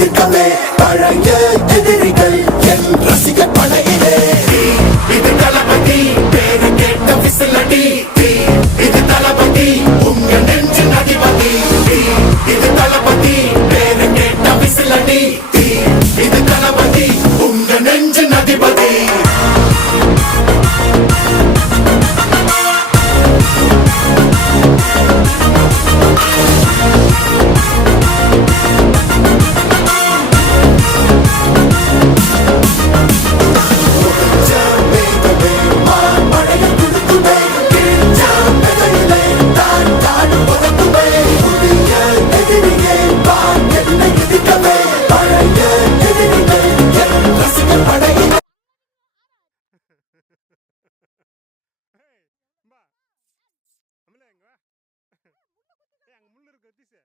எதிர்க்கவே பழைய எதிரிகள் என் ரசிகர் படையிலே. இது தளபதி பேரு கேட்ட விசிலடி, இது தளபதி உங்க நெஞ்சு அதிபதி. இது தளபதி பேரு கேட்ட விசிலடி, இது தளபதி உங்க நெஞ்சு அதிபதி. அம்மா அம்மா எங்க வா அங்க முள்ளு இருக்கு எத்திசு